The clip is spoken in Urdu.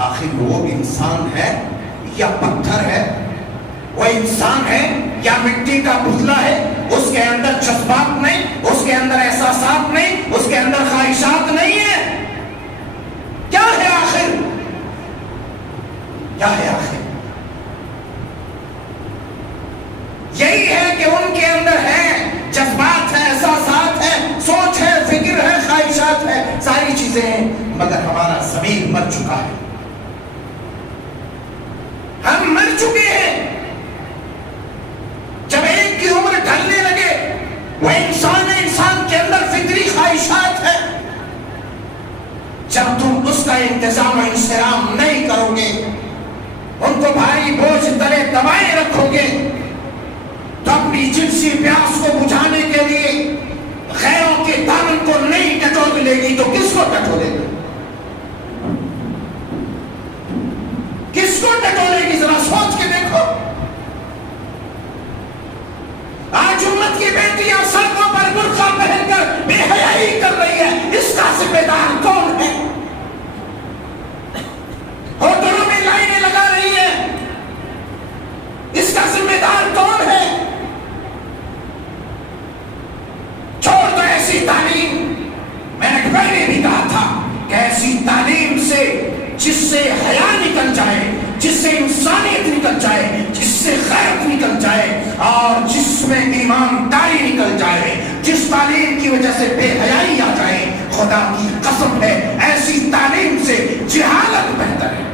آخر وہ انسان ہے یا پتھر ہے؟ وہ انسان ہے یا مٹی کا پتلا ہے؟ اس کے اندر جذبات نہیں، اس کے اندر احساسات نہیں، اس کے اندر خواہشات نہیں ہے؟ کیا ہے آخر؟ کیا ہے آخر؟ یہی ہے کہ ان کے اندر ہے، جذبات ہے، احساسات ہے، سوچ ہے، فکر ہے، خواہشات ہے، ساری چیزیں ہیں، مگر ہمارا ضمیر مر چکا ہے، ہم مر چکے ہیں۔ جب ایک کی عمر ڈھلنے لگے، وہ انسان کے اندر فطری خواہشات ہے، جب تم اس کا انتظام و انصرام نہیں کرو گے، ان کو بھاری بوجھ تلے دبائے رکھو گے، تو اپنی جنسی پیاس کو بجھانے کے لیے غیروں کے دامن کو نہیں ٹٹول لے گی تو کس کو ٹٹولے گی؟ کس کو ٹٹولے گی؟ ذرا سوچ کے دیکھو۔ آج امت کی بیٹیاں سڑکوں پر برقع پہن کر بے حیائی کر رہی ہے، اس کا ذمہ دار کون ہے؟ ہوٹلوں میں لائنیں لگا رہی ہیں، اس کا ذمہ دار کون ہے؟ چھوڑ دو ایسی تعلیم، میں نے پہلے بھی کہا تھا کہ ایسی تعلیم سے جس سے حیا نکل جائے، جس سے انسانیت نکل جائے، جس سے غیرت نکل جائے اور جس میں ایمانداری نکل جائے، جس تعلیم کی وجہ سے بے حیائی آ جائے، خدا کی قسم ہے ایسی تعلیم سے جہالت بہتر ہے۔